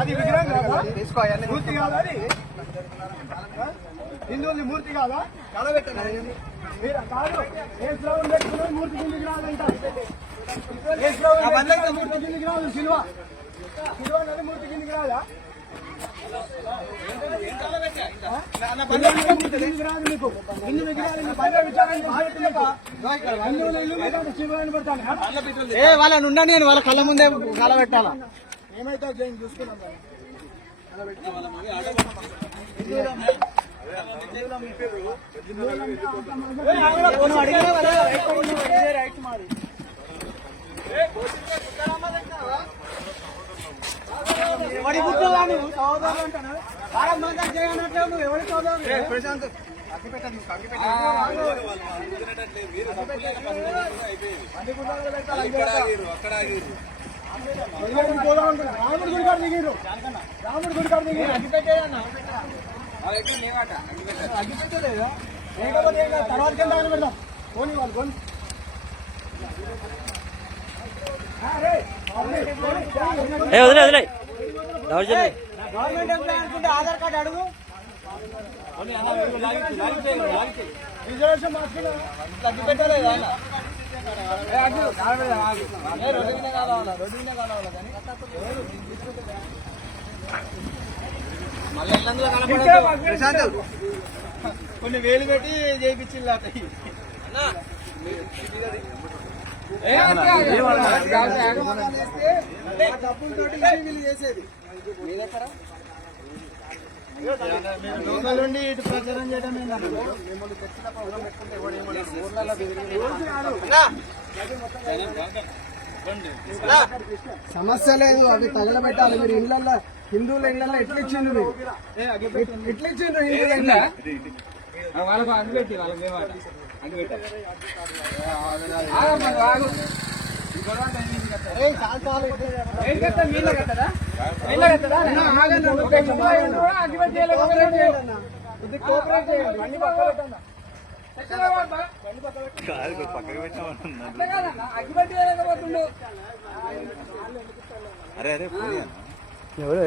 అది విగ్రహం కాదా? మూర్తి కాదా? అది హిందువులది మూర్తి కాదా? మీరు కాదు ఏ శ్లోకం పెట్టుకున్నారు? మూర్తి కిందికి రాదంట. ఏ శ్లోకం మూర్తి కిందికి రాదు. శిల్వ అనేది మూర్తి కిందికి రాదా? మీకు హిందూ విగ్రహాలు బయట విచారాన్ని వాళ్ళని ఉండ నేను వాళ్ళ కళ్ళ ముందే కళ పెట్టాలా? ఏమైతే చూసుకున్నాం. ఎవరి బుద్ధులు నువ్వు సోదరులు అంటాను. వారం చేయనట్లే నువ్వు ఎవరి సోదరులు? ప్రశాంత్ రాముడి గుడి కాడ దిగిరు. రాముడి గుడి కాడ దిగిరు. అగ్గి పెట్టేదన్నా అగ్గి పెట్టలేదు. తర్వాత కింద పెడదాం. పోనీ వాళ్ళు కొని వదిలే గవర్నమెంట్ ఎంప్లాయ్ అనుకుంటే ఆధార్ కార్డు అడుగు. రిజర్వేషన్ మార్చుకున్నా అగ్గి పెట్టలేదు. కొన్ని వేలు పెట్టి చేయించింది డబ్బులతోటి వీళ్ళు చేసేది. మీ దగ్గర లోకల్ నుండి ఇటు ప్రచారం చేయడం మిమ్మల్ని తెచ్చినప్పుడు పెట్టుకుంటే సమస్య లేదు. అవి తగలబెట్టాలి. మీరు ఇళ్లలో హిందువుల ఇళ్లలో ఎట్లా ఇచ్చింది? మీరు ఎట్లా ఇచ్చిండ్రు హిందువుల ఇళ్ళ? వాళ్ళకు అంగపెట్టి వాళ్ళకి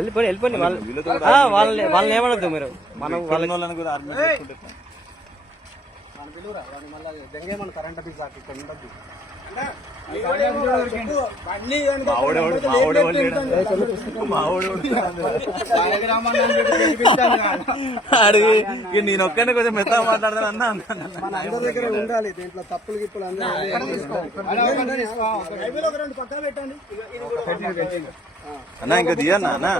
వెళ్ళిపోయి వాళ్ళని ఏమనద్దు మీరు. మనం వాళ్ళని కూడా దెంగేమన్నా కరెంట్ బిల్ ఇక్కడ ఉండద్దు. నేను ఒక్కనే కొంచెం మెత్తగా మాట్లాడతాను అన్నా. మన అందరి దగ్గర ఉండాలి. దీంట్లో తప్పులు గిప్పులు పక్కన పెట్టండి అన్నా. ఇంకా దియన్నా అన్నా.